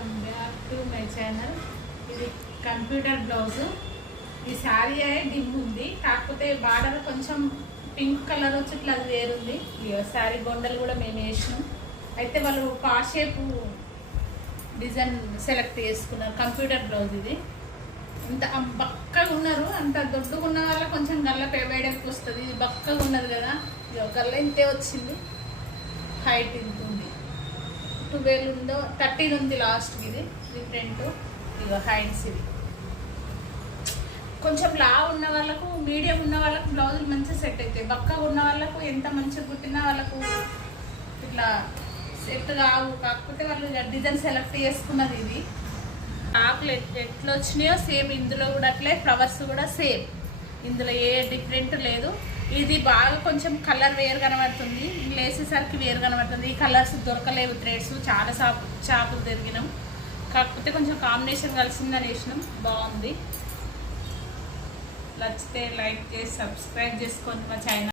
Welcome back to my channel. ఇది computer blouse. ఈ శారీ అయ్యే డిమ్ ఉంది, కాకపోతే బార్డర్ కొంచెం పింక్ కలర్ వచ్చి ఇట్లా అది వేరుంది. శారీ గొండలు కూడా మేము వేసినాం. అయితే వాళ్ళు షేప్ డిజైన్ సెలెక్ట్ చేసుకున్నారు. కంప్యూటర్ బ్లౌజ్ ఇది. ఇంత బక్కగా ఉన్నారు, అంత దొడ్డుగా ఉన్న వల్ల కొంచెం గల్ల వేయడానికి వస్తుంది. ఇది బక్కగా ఉన్నది కదా, గల్ల ఇంతే వచ్చింది. హైట్ ఇంత ఉంది, 12 ఉందో 13 ఉంది లాస్ట్కి. ఇది ఫ్రంట్, ఇక హ్యాండ్స్. ఇది కొంచెం లావు ఉన్న వాళ్ళకు, మీడియం ఉన్న వాళ్ళకు బ్లౌజులు మంచిగా సెట్ అవుతాయి. బక్కగా ఉన్న వాళ్ళకు ఎంత మంచిగా కుట్టినా వాళ్ళకు ఇట్లా సెట్ కావు. కాకపోతే వాళ్ళు డిజైన్ సెలెక్ట్ చేసుకున్నది. ఇది ఆకులు ఎట్లా వచ్చినాయో సేమ్ ఇందులో కూడా అట్లే, ఫ్లవర్స్ కూడా సేమ్. ఇందులో ఏ డిఫరెంట్ లేదు. ఇది బాగా కొంచెం కలర్ వేరు కనబడుతుంది, లేసేసరికి వేరు కనబడుతుంది. ఈ కలర్స్ దొరకలేవు, థ్రెడ్స్ చాలా షాపులు తిరిగినాం. కాకపోతే కొంచెం కాంబినేషన్ కలిసిందని వేసినాం, బాగుంది. నచ్చితే లైక్ చేసి సబ్స్క్రైబ్ చేసుకోండి మా ఛానల్.